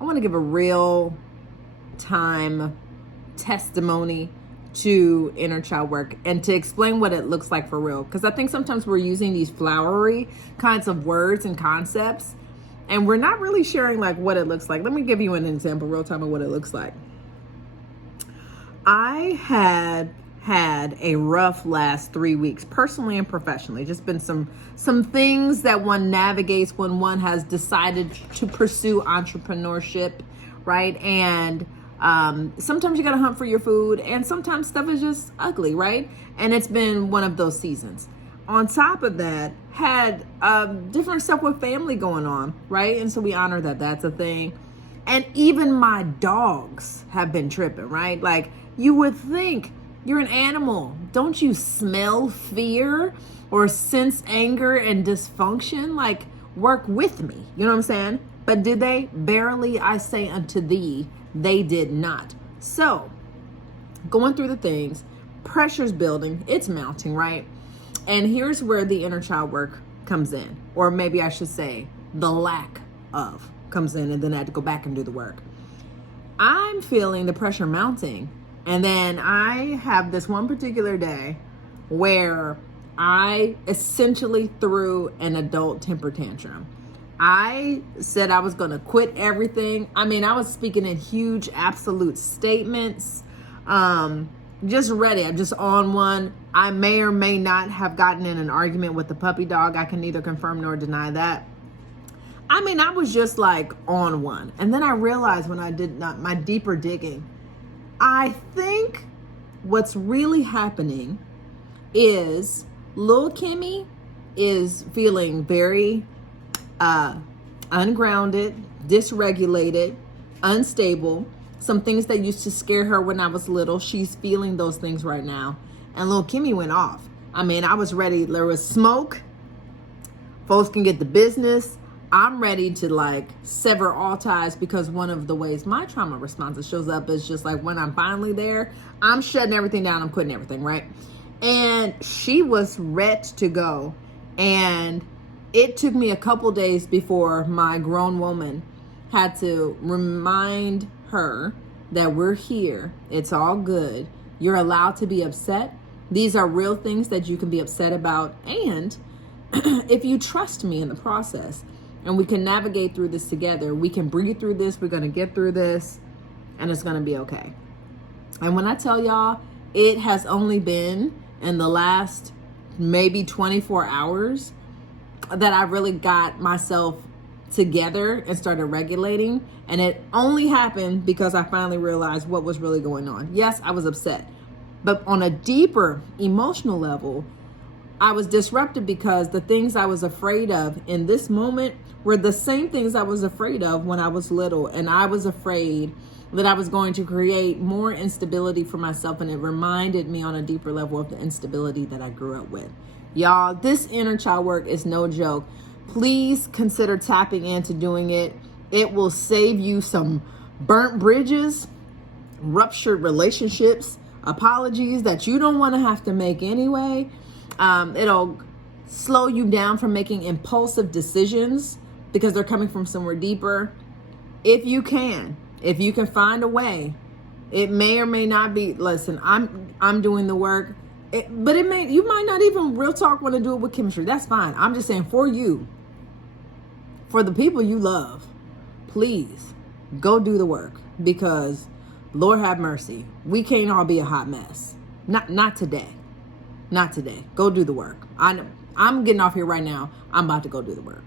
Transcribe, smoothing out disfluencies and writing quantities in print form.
I want to give a real time testimony to inner child work and to explain what it looks like for real. Because I think sometimes we're using these flowery kinds of words and concepts, and we're not really sharing like what it looks like. Let me give you an example, real time, of what it looks like. I had a rough last 3 weeks, personally and professionally. Just been some things that one navigates when one has decided to pursue entrepreneurship, right? And sometimes you gotta hunt for your food, and sometimes stuff is just ugly, right? And it's been one of those seasons. On top of that, had different stuff with family going on, right? And so we honor that that's a thing. And even my dogs have been tripping, right? Like, you would think you're an animal. Don't you smell fear or sense anger and dysfunction? Like, work with me. You know what I'm saying? But did they? Verily I say unto thee, they did not. So, going through the things, pressure's building, it's mounting, right? And here's where the inner child work comes in. Or maybe I should say, the lack of comes in, and then I had to go back and do the work. I'm feeling the pressure mounting. And then I have this one particular day where I essentially threw an adult temper tantrum. I said I was going to quit everything. I mean, I was speaking in huge absolute statements. Just ready. I'm just on one. I may or may not have gotten in an argument with the puppy dog. I can neither confirm nor deny that. I mean, I was just like on one. And then I realized when I did not my deeper digging, I think what's really happening is Lil Kimmy is feeling very ungrounded, dysregulated, unstable. Some things that used to scare her when I was little, she's feeling those things right now. And Lil Kimmy went off. I mean, I was ready. There was smoke. Folks can get the business. I'm ready to like sever all ties, because one of the ways my trauma response shows up is just like when I'm finally there, I'm shutting everything down. I'm quitting everything, right? And she was ready to go. And it took me a couple days before my grown woman had to remind her that we're here. It's all good. You're allowed to be upset. These are real things that you can be upset about. And if you trust me in the process, and we can navigate through this together, we can breathe through this, we're going to get through this, and it's going to be okay. And when I tell y'all, it has only been in the last maybe 24 hours that I really got myself together and started regulating. And it only happened because I finally realized what was really going on. Yes, I was upset, but on a deeper emotional level, I was disrupted because the things I was afraid of in this moment were the same things I was afraid of when I was little. And I was afraid that I was going to create more instability for myself. And it reminded me on a deeper level of the instability that I grew up with. Y'all, this inner child work is no joke. Please consider tapping into doing it. It will save you some burnt bridges, ruptured relationships, apologies that you don't want to have to make anyway. It'll slow you down from making impulsive decisions because they're coming from somewhere deeper. If you can find a way, it may or may not be, listen, I'm doing the work, but you might not even real talk want to do it with chemistry. That's fine. I'm just saying, for you, for the people you love, please go do the work, because Lord have mercy, we can't all be a hot mess. Not today. Not today. Go do the work. I'm getting off here right now. I'm about to go do the work.